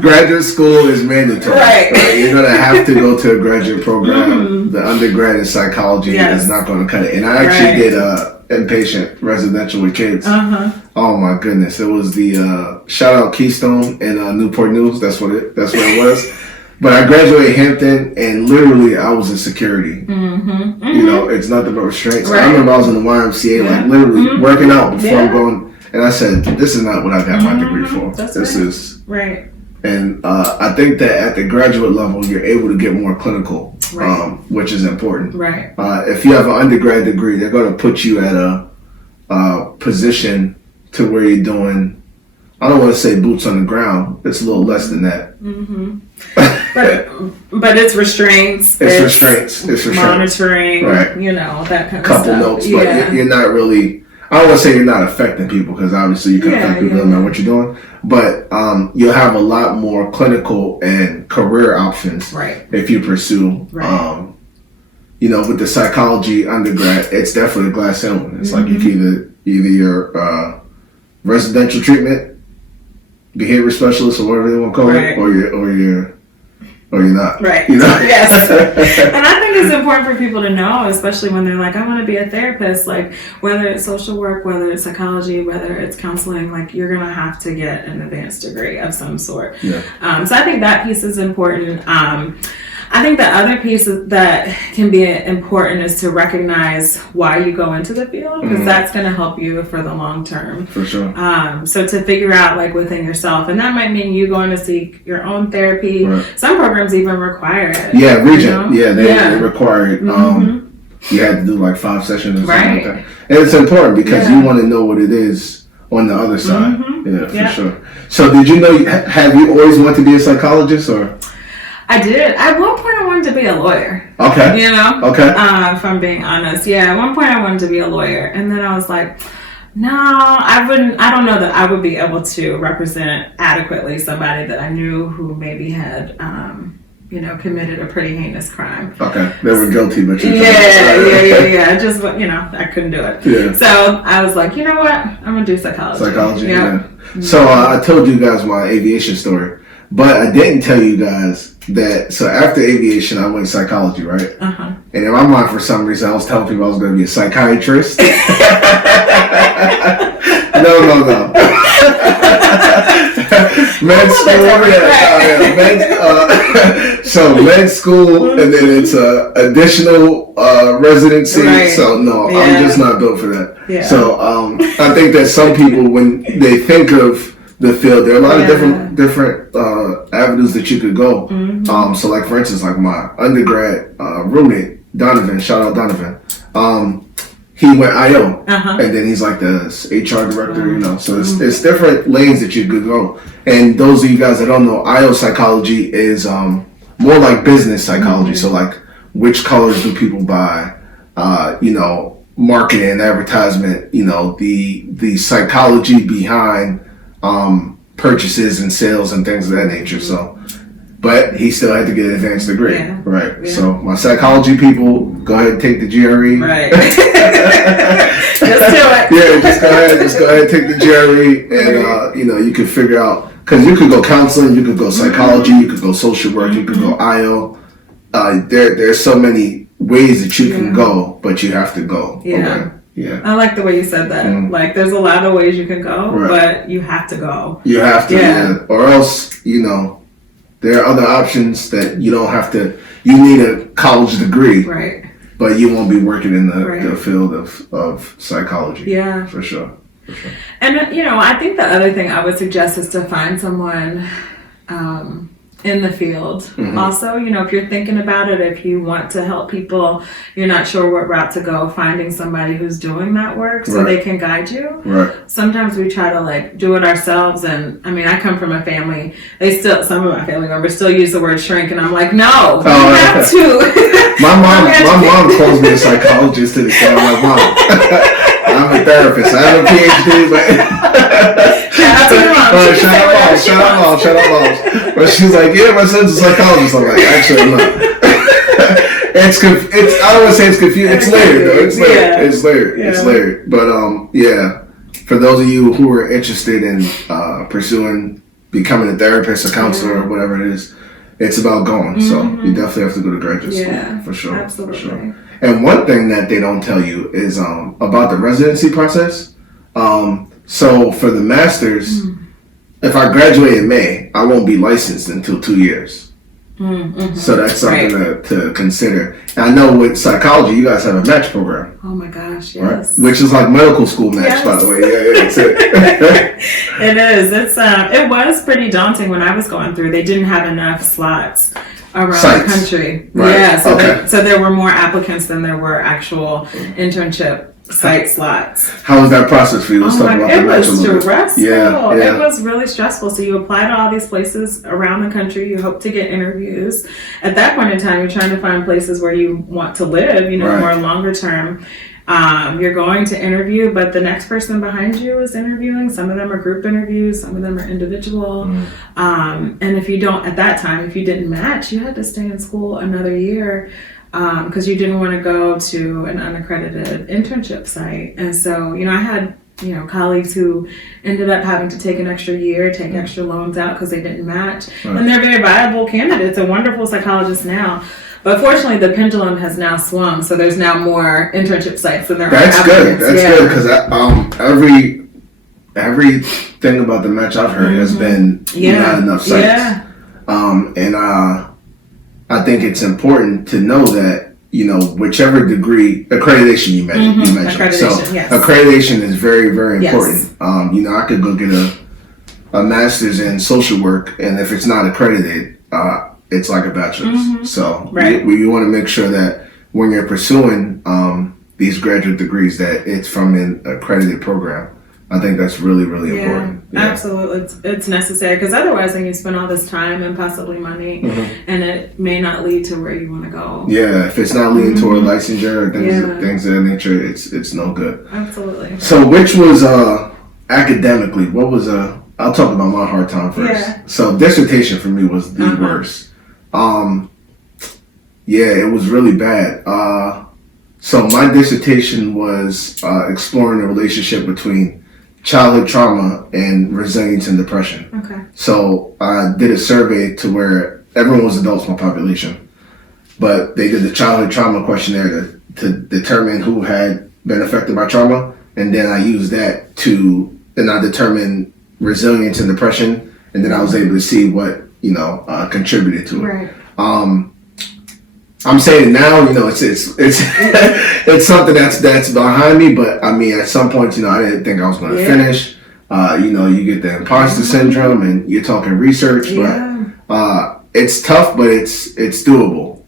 graduate school is mandatory. Right? You're going to have to go to a graduate program. The undergrad in psychology is not going to cut it. And I actually did inpatient residential with kids. Oh my goodness. It was the shout out Keystone in Newport News. That's what it was. But I graduated Hampton, and literally I was in security. You know, it's nothing but restraints. I remember I was in the YMCA, like literally working out before I'm going. And I said, this is not what I got my degree for. This is right. And I think that at the graduate level, you're able to get more clinical, which is important. Right. If you have an undergrad degree, they're going to put you at a position to where you're doing, I don't want to say boots on the ground. It's a little less than that. But it's restraints. It's restraints. Monitoring. Right. You know, that kind of stuff. Couple notes, but you're not really. I don't want to say you're not affecting people, because obviously you can affect people no matter what you're doing. But you'll have a lot more clinical and career options if you pursue. You know, with the psychology undergrad, it's definitely a glass ceiling. It's like you can either your residential treatment, behavior specialist, or whatever they want to call it, or you're not. Right. You know? Yes. And I think it's important for people to know, especially when they're like, I want to be a therapist, like whether it's social work, whether it's psychology, whether it's counseling, like you're going to have to get an advanced degree of some sort. Yeah. So I think that piece is important. I think the other piece that can be important is to recognize why you go into the field, because that's going to help you for the long term. For sure. So to figure out like within yourself, and that might mean you going to seek your own therapy. Right. Some programs even require it. Yeah, Regent. You know? They require it. You had to do like 5 sessions or something like that. And it's important because you want to know what it is on the other side. For sure. So did you know, have you always wanted to be a psychologist, or? I did. At one point, I wanted to be a lawyer. Okay. You know? Okay. If I'm being honest. Yeah, at one point, I wanted to be a lawyer. And then I was like, no, I wouldn't. I don't know that I would be able to represent adequately somebody that I knew who maybe had, committed a pretty heinous crime. Okay. They were guilty, but you Just, I couldn't do it. Yeah. So I was like, you know what? I'm going to do psychology. Yeah. So I told you guys my aviation story. But I didn't tell you guys that, so after aviation, I went psychology, right? And in my mind, for some reason, I was telling people I was going to be a psychiatrist. No. Med school, med school, and then it's additional residency. Right. So no, I'm just not built for that. Yeah. So I think that some people, when they think of the field, there are a lot of different avenues that you could go. So like for instance, like my undergrad roommate, Donovan, shout out Donovan, he went IO, and then he's like the HR director, so it's different lanes that you could go. And those of you guys that don't know, IO psychology is more like business psychology. So like, which colors do people buy, marketing, advertisement, the psychology behind purchases and sales and things of that nature. So, but he still had to get an advanced degree, right? Yeah. So my psychology people, go ahead and take the GRE. Right. Just do it. Yeah, just go ahead and take the GRE, and you can figure out, because you could go counseling, you could go psychology, you could go social work, you could go IO. There's so many ways that you can go, but you have to go. Yeah. Okay. Yeah. I like the way you said that. Like, there's a lot of ways you can go, but you have to go. You have to, or else, there are other options that you don't have to. You need a college degree, right? But you won't be working in the field of psychology. Yeah, for sure. And I think the other thing I would suggest is to find someone in the field. Also, if you're thinking about it, if you want to help people, you're not sure what route to go, finding somebody who's doing that work so they can guide you. Sometimes we try to do it ourselves, and I come from a family, some of my family members still use the word shrink, and I'm like, no, you have to. my mom calls me a psychologist to this day. I'm like, Mom, I'm a therapist, I have a PhD, but Shout out, Mom. But she's like, yeah, my son's a psychologist. I'm like, actually, I'm not. I don't want to say it's confusing. It's layered, though. It's layered. But for those of you who are interested in pursuing becoming a therapist, a counselor, or whatever it is, it's about going. So you definitely have to go to graduate school for sure. Absolutely. For sure. And one thing that they don't tell you is about the residency process. So for the master's, if I graduate in May, I won't be licensed until 2 years. So that's something to consider. And I know with psychology, you guys have a match program. Oh my gosh, yes. Right? Which is like medical school match, by the way. Yeah, that's it. It is. It was pretty daunting when I was going through. They didn't have enough slots around the country. Right. Yeah, so there were more applicants than there were actual internship site slots. How was that process for you? Let's talk about the match a little bit. Stressful. It was really stressful. So you apply to all these places around the country. You hope to get interviews. At that point in time, you're trying to find places where you want to live, more longer term. You're going to interview, but the next person behind you is interviewing. Some of them are group interviews, some of them are individual. And if you didn't match, you had to stay in school another year because you didn't want to go to an unaccredited internship site. And so, I had colleagues who ended up having to take an extra year, take extra loans out because they didn't match. And they're very viable candidates and wonderful psychologists now. But fortunately, the pendulum has now swung, so there's now more internship sites than there are applicants. That's good, because everything about the match I've heard has been not enough sites. And I think it's important to know that, whichever degree, accreditation you mentioned. Accreditation is very, very important. I could go get a master's in social work, and if it's not accredited, it's like a bachelor's. So we want to make sure that when you're pursuing these graduate degrees, that it's from an accredited program. I think that's really, really important. Absolutely. It's necessary, because otherwise then you spend all this time and possibly money and it may not lead to where you want to go. Yeah, if it's not leading toward licensure or things of that nature, it's no good. Absolutely. So which was academically, what was I'll talk about my hard time first. So dissertation for me was the worst. It was really bad. So my dissertation was exploring the relationship between childhood trauma and resilience and depression. Okay. So I did a survey to where everyone was adults, my population, but they did the childhood trauma questionnaire to determine who had been affected by trauma, and then I used that I determined resilience and depression, and then I was able to see what contributed to it. Right. I'm saying now, it's it's something that's behind me, but at some point, I didn't think I was going to finish. You get the imposter syndrome, and you're talking research, but it's tough, but it's doable.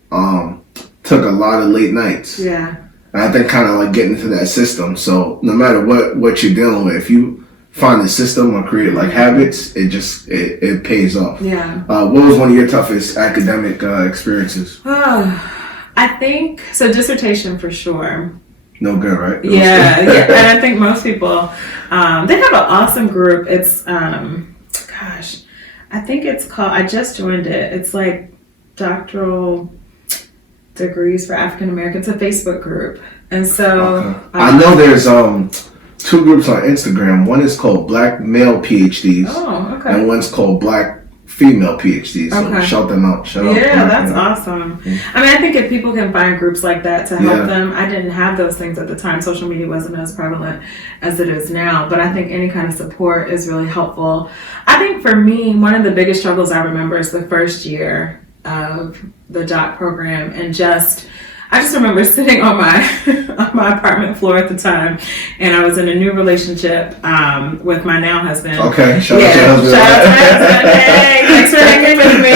Took a lot of late nights. Yeah. And I think kind of like getting into that system. So no matter what you're dealing with, if you find a system or create habits, it pays off. Yeah. What was one of your toughest academic experiences? I think so. Dissertation for sure. No good, right? Yeah. And I think most people, they have an awesome group. It's I think it's called. I just joined it. It's like doctoral degrees for African Americans. It's a Facebook group, and so I know there's two groups on Instagram. One is called Black Male PhDs. Oh, okay. And one's called Black Female PhDs. So shout them out. That's awesome. I think if people can find groups like that to help them, I didn't have those things at the time. Social media wasn't as prevalent as it is now, but I think any kind of support is really helpful. I think for me, one of the biggest struggles I remember is the first year of the doc program, and I just remember sitting on my apartment floor at the time, and I was in a new relationship with my now husband. Okay, shout out to your husband. Shout out to my husband. Hey, thanks for hanging with me.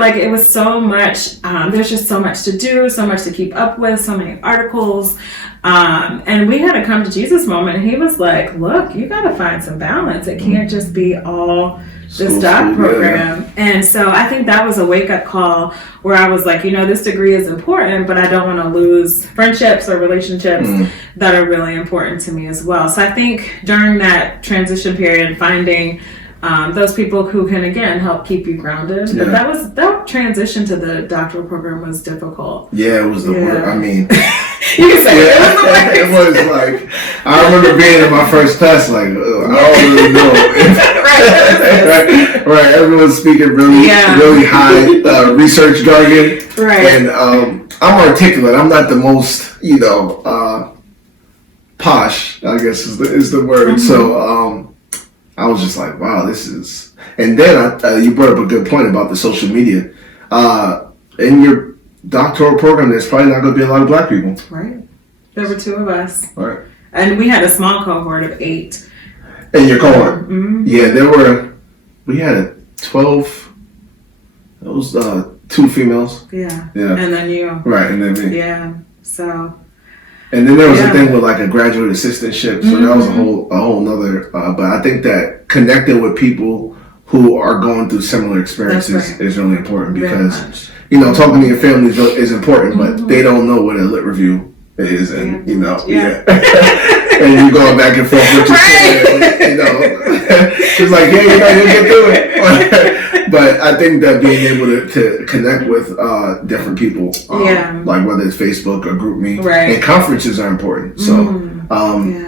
like it was so much, there's just so much to do, so much to keep up with, so many articles. And we had a come to Jesus moment, and he was like, look, you got to find some balance. It can't just be all this doc program. Yeah. And so I think that was a wake-up call where I was like, this degree is important, but I don't want to lose friendships or relationships that are really important to me as well. So I think during that transition period, finding those people who can, again, help keep you grounded. Yeah. But that transition to the doctoral program was difficult. Yeah, it was the worst. I mean, you can say it was like, I remember being in my first class, like, I don't really know. right. Everyone's speaking really high research jargon. Right. And I'm articulate. I'm not the most, posh, I guess is the word. So, I was just like, wow, this is... And then you brought up a good point about the social media. In your doctoral program, there's probably not going to be a lot of black people. Right. There were 2 of us. Right. And we had a small cohort of 8. In your cohort? Mm-hmm. Yeah, we had 12... That was 2 females. Yeah. And then you. Right, and then me. Yeah, so... And then there was a thing with like a graduate assistantship, so that was a whole nother. But I think that connecting with people who are going through similar experiences is really important because talking to your family is important, but they don't know what a lit review is, and and you going back and forth with your it's like you'll get through it. But I think that being able to connect with different people, like whether it's Facebook or GroupMe, and conferences are important. So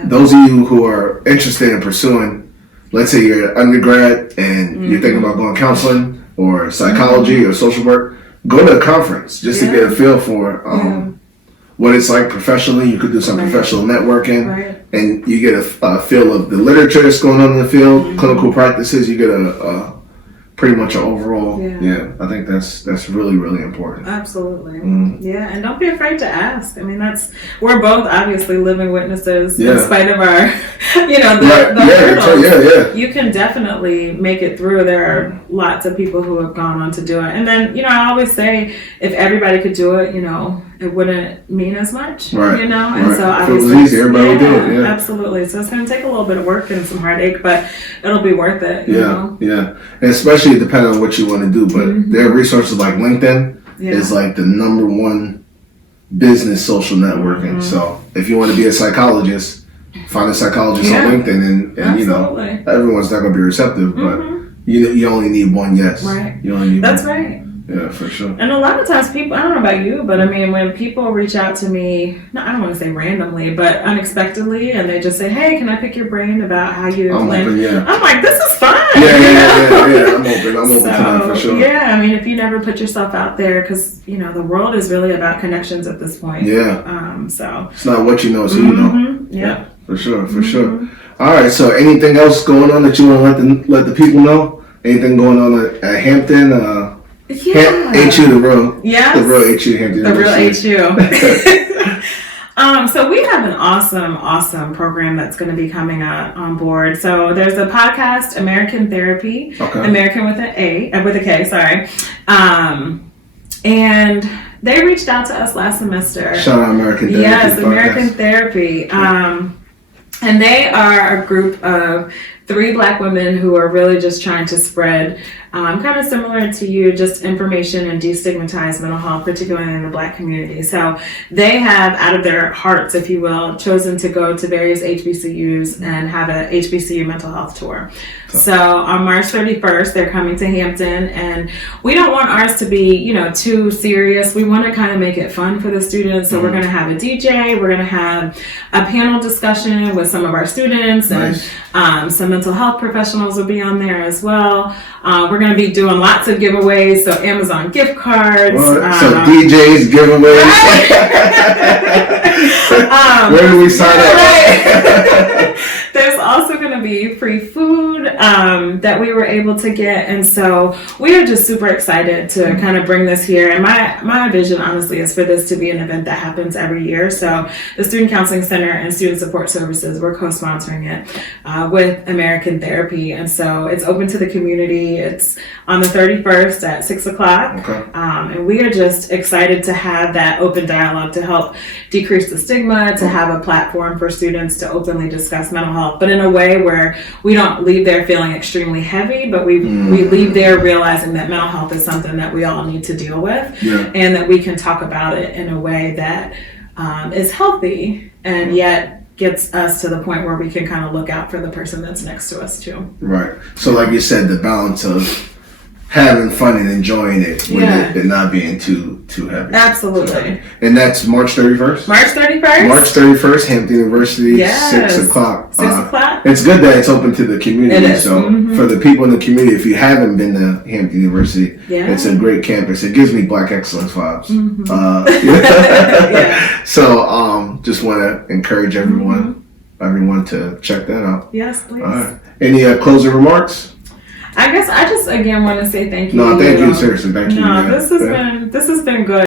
those of you who are interested in pursuing, let's say you're an undergrad and you're thinking about going counseling or psychology or social work, go to a conference just to get a feel for what it's like professionally. You could do some professional networking, and you get a feel of the literature that's going on in the field, clinical practices. You get a pretty much an overall, I think that's really, really important. Absolutely. Yeah, and don't be afraid to ask. I mean, we're both obviously living witnesses in spite of our, the hurdles. You can definitely make it through. There are lots of people who have gone on to do it. And then, I always say, if everybody could do it, it wouldn't mean as much, And so obviously, if it was easy, everybody would do it. Yeah, absolutely. So it's going to take a little bit of work and some heartache, but it'll be worth it. Yeah. And especially depending on what you want to do, but there are resources like LinkedIn is like the #1 business social networking. So if you want to be a psychologist, find a psychologist on LinkedIn, and everyone's not going to be receptive, but you only need one yes. Right. You only need That's one. right. Yeah, for sure. And a lot of times people, I don't know about you, but I mean, when people reach out to me, I don't want to say randomly, but unexpectedly, and they just say, hey, can I pick your brain about how you plan? I'm like, this is fun. Yeah. I'm open to that for sure. Yeah, I mean, if you never put yourself out there, because, the world is really about connections at this point. Yeah. So. It's not what you know, it's who you know. Yeah. For sure. All right, so anything else going on that you want to let the people know? Anything going on at Hampton? HU, the real HU, Hampton University. The real HU. So we have an awesome program that's going to be coming on board. So there's a podcast, American Therapy, American with a K, sorry. And they reached out to us last semester. Shout out American Therapy. Yes, American Therapy. And they are a group of 3 Black women who are really just trying to spread, kind of similar to you, just information and destigmatize mental health, particularly in the Black community. So they have, out of their hearts, if you will, chosen to go to various HBCUs and have a HBCU mental health tour. So on March 31st, they're coming to Hampton, and we don't want ours to be, too serious. We want to kind of make it fun for the students. So we're going to have a DJ. We're going to have a panel discussion with some of our students, and some mental health professionals will be on there as well. We're going to be doing lots of giveaways, so Amazon gift cards. So DJs, giveaways. Right. Where do we sign up? There's also going to be free food that we were able to get. And so we are just super excited to kind of bring this here. And my vision, honestly, is for this to be an event that happens every year. So the Student Counseling Center and Student Support Services, we're co-sponsoring it with American Therapy. And so it's open to the community. It's on the 31st at 6 o'clock. Okay. And we are just excited to have that open dialogue to help decrease the stigma, to have a platform for students to openly discuss mental health, but in a way where we don't leave there feeling extremely heavy, but we leave there realizing that mental health is something that we all need to deal with, and that we can talk about it in a way that is healthy and yet gets us to the point where we can kind of look out for the person that's next to us too. Right. So like you said, the balance of having fun and enjoying it with it and not being too heavy. Absolutely. And that's March 31st? March 31st. March 31st, Hampton University, 6 o'clock. 6 o'clock. It's good that it's open to the community. It is. So for the people in the community, if you haven't been to Hampton University, it's a great campus. It gives me Black excellence vibes. So just want to encourage everyone to check that out. Yes, please. All right. Any closing remarks? I guess I just again want to say thank you. No, thank you. Seriously, thank you. No, this has been good.